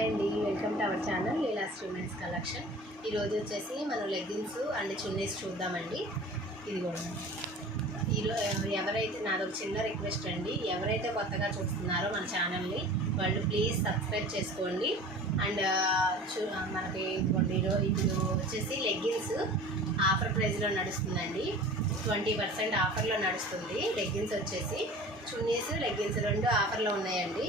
Hi అండి, welcome to our channel Leela's women's collection. ఈరోజు వచ్చేసి మనం లెగ్గిన్స్ అండ్ చున్నీస్ చూద్దామండి. ఇది కూడా ఎవరైతే నాదొక చిన్న రిక్వెస్ట్ అండి, ఎవరైతే కొత్తగా చూస్తున్నారో మన ఛానల్ని వాళ్ళు ప్లీజ్ సబ్స్క్రైబ్ చేసుకోండి. అండ్ మనకి ఇప్పుడు వచ్చేసి లెగ్గిన్స్ ఆఫర్ ప్రైస్లో నడుస్తుందండి. 20% ఆఫర్లో నడుస్తుంది. లెగ్గిన్స్ వచ్చేసి చున్నీస్ లెగ్గిన్స్ రెండు ఆఫర్లో ఉన్నాయండి.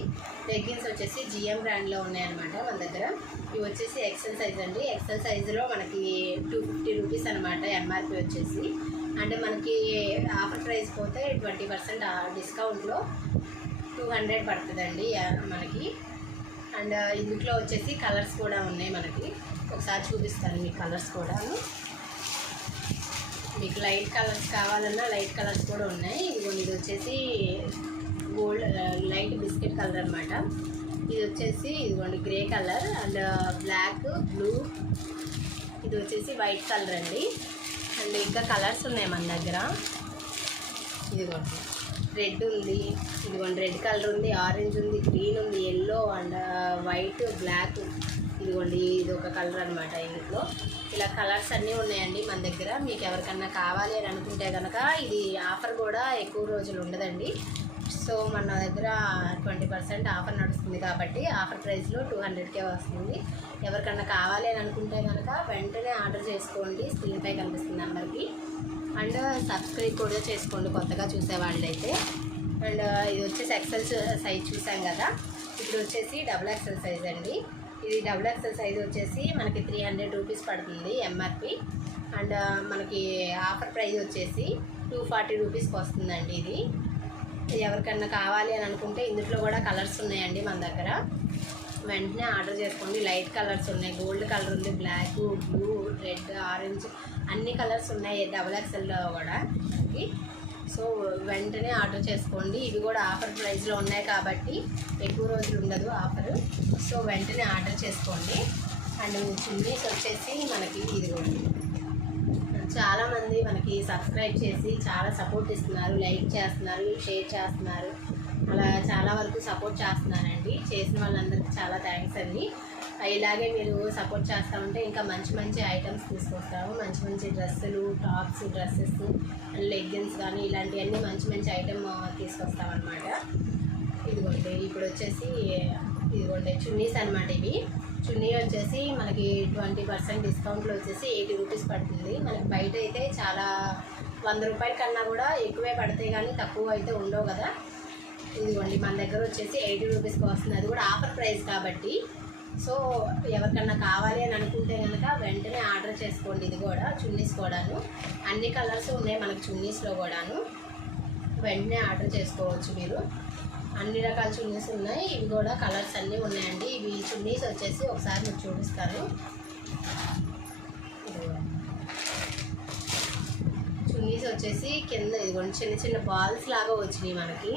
లెగ్గిన్స్ వచ్చేసి జిఎం బ్రాండ్లో ఉన్నాయన్నమాట మన దగ్గర. ఇవి వచ్చేసి ఎక్సెల్ సైజ్ అండి. ఎక్సెల్ సైజులో మనకి 250 రూపీస్ అనమాట ఎంఆర్పి వచ్చేసి. అంటే మనకి ఆఫర్ ప్రైస్ పోతే 20% డిస్కౌంట్లో 200 పడుతుందండి మనకి. అండ్ ఇందులో వచ్చేసి కలర్స్ కూడా ఉన్నాయి మనకి. ఒకసారి చూపిస్తాను మీకు కలర్స్ కూడాను. మీకు లైట్ కలర్స్ కావాలన్నా లైట్ కలర్స్ కూడా ఉన్నాయి. ఇది వచ్చేసి గోల్డ్ లైట్ బిస్కెట్ కలర్ అనమాట. ఇది వచ్చేసి ఇదిగోండి grey colour and black blue. ఇది వచ్చేసి వైట్ కలర్ అండి. అండ్ ఇంకా కలర్స్ ఉన్నాయి మన దగ్గర. ఇదిగోండి రెడ్ ఉంది, ఇదిగోండి రెడ్ కలర్ ఉంది, ఆరెంజ్ ఉంది, గ్రీన్ ఉంది, ఎల్లో అండ్ వైట్ బ్లాక్. ఇదిగోండి ఇది ఒక కలర్ అనమాట. ఇందులో ఇలా కలర్స్ అన్నీ ఉన్నాయండి మన దగ్గర. మీకు ఎవరికన్నా కావాలి అని అనుకుంటే కనుక ఇది ఆఫర్ కూడా ఎక్కువ రోజులు ఉండదండి. సో మన దగ్గర 20% ఆఫర్ నడుస్తుంది కాబట్టి ఆఫర్ ప్రైస్లో 200కే వస్తుంది. ఎవరికన్నా కావాలి అని అనుకుంటే కనుక వెంటనే ఆర్డర్ చేసుకోండి. స్క్రీన్పై కనిపిస్తుంది నెంబర్కి. అండ్ సబ్స్క్రైబ్ కూడా చేసుకోండి కొత్తగా చూసేవాళ్ళైతే. అండ్ ఇది వచ్చేసి ఎక్సెల్ సైజ్ చూసాం కదా. ఇప్పుడు వచ్చేసి XXL సైజ్ అండి. ఇది XXL సైజ్ వచ్చేసి మనకి 300 రూపీస్ పడుతుంది ఎంఆర్పి. అండ్ మనకి ఆఫర్ ప్రైస్ వచ్చేసి 240 రూపీస్కి వస్తుందండి. ఇది ఎవరికన్నా కావాలి అని అనుకుంటే ఇందులో కూడా కలర్స్ ఉన్నాయండి మన దగ్గర. వెంటనే ఆర్డర్ చేసుకోండి. లైట్ కలర్స్ ఉన్నాయి, గోల్డ్ కలర్ ఉంది, బ్లాక్, బ్లూ, రెడ్, ఆరెంజ్ అన్ని కలర్స్ ఉన్నాయి XXLలో కూడా. సో వెంటనే ఆర్డర్ చేసుకోండి. ఇవి కూడా ఆఫర్ ప్రైస్లో ఉన్నాయి కాబట్టి ఎక్కువ రోజులు ఉండదు ఆఫరు. సో వెంటనే ఆర్డర్ చేసుకోండి. అండ్ చున్నీస్ వచ్చేసి మనకి ఇది కూడా చాలామంది మనకి సబ్స్క్రైబ్ చేసి చాలా సపోర్ట్ ఇస్తున్నారు, లైక్ చేస్తున్నారు, షేర్ చేస్తున్నారు, అలా చాలా వరకు సపోర్ట్ చేస్తున్నారండి. చేసిన వాళ్ళందరికీ చాలా థ్యాంక్స్ అండి. ఇలాగే మీరు సపోర్ట్ చేస్తూ ఉంటే ఇంకా మంచి మంచి ఐటమ్స్ తీసుకొస్తాము. మంచి మంచి డ్రెస్సులు, టాప్స్, డ్రెస్సెస్, లెగ్గిన్స్ కానీ ఇలాంటివన్నీ మంచి మంచి ఐటమ్ తీసుకొస్తామన్నమాట. ఇదిగోండి ఇప్పుడు వచ్చేసి ఇదిగోండి చున్నీస్ అనమాట. ఇవి చున్నీ వచ్చేసి మనకి 20% డిస్కౌంట్లో వచ్చేసి 80 రూపీస్ పడుతుంది. మనకి బయట అయితే చాలా 100 రూపాయల కన్నా కూడా ఎక్కువే పడతాయి కానీ తక్కువ అయితే ఉండవు కదా. ఇదిగోండి మన దగ్గర వచ్చేసి 80 రూపీస్కి వస్తుంది. అది కూడా ఆఫర్ ప్రైస్ కాబట్టి. సో ఎవరికన్నా కావాలి అని అనుకుంటే కనుక వెంటనే ఆర్డర్ చేసుకోండి. ఇది కూడా చున్నీస్ కూడాను అన్ని కలర్స్ ఉన్నాయి మనకి చున్నీస్లో కూడాను. వెంటనే ఆర్డర్ చేసుకోవచ్చు మీరు. అన్ని రకాల చున్నీస్ ఉన్నాయి. ఇవి కూడా కలర్స్ అన్నీ ఉన్నాయండి. ఇవి చున్నీస్ వచ్చేసి ఒకసారి మీకు చూపిస్తాను. చున్నీస్ వచ్చేసి కింద ఇదిగోండి చిన్న చిన్న బాల్స్ లాగా వచ్చినాయి మనకి.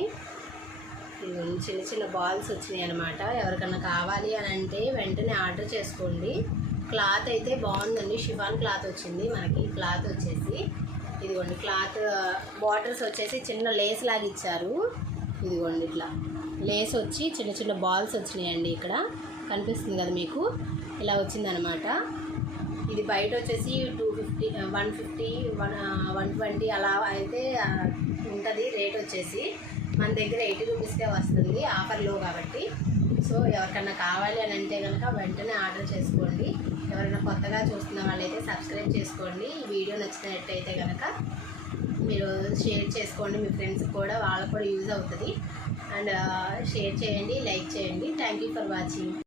చిన్న చిన్న బాల్స్ వచ్చినాయి అనమాట. ఎవరికన్నా కావాలి అని అంటే వెంటనే ఆర్డర్ చేసుకోండి. క్లాత్ అయితే బాగుందండి. షిఫాన్ క్లాత్ వచ్చింది మనకి. క్లాత్ వచ్చేసి ఇదిగోండి క్లాత్ బార్డర్స్ వచ్చేసి చిన్న లేస్ లాగా ఇచ్చారు. ఇదిగోండి ఇట్లా లేస్ వచ్చి చిన్న చిన్న బాల్స్ వచ్చినాయండి. ఇక్కడ కనిపిస్తుంది కదా మీకు, ఇలా వచ్చిందనమాట. ఇది బయట వచ్చేసి 250, 150, 120 అలా అయితే ఉంటుంది రేట్ వచ్చేసి. మన దగ్గర 80 రూపీస్కే వస్తుంది ఆఫర్లో కాబట్టి. సో ఎవరికన్నా కావాలి అని అంటే కనుక వెంటనే ఆర్డర్ చేసుకోండి. ఎవరైనా కొత్తగా చూస్తున్న వాళ్ళైతే సబ్స్క్రైబ్ చేసుకోండి. ఈ వీడియో నచ్చినట్టయితే కనుక మీరు షేర్ చేసుకోండి మీ ఫ్రెండ్స్కి కూడా, వాళ్ళకు కూడా యూజ్ అవుతుంది. అండ్ షేర్ చేయండి, లైక్ చేయండి. Thank you for watching.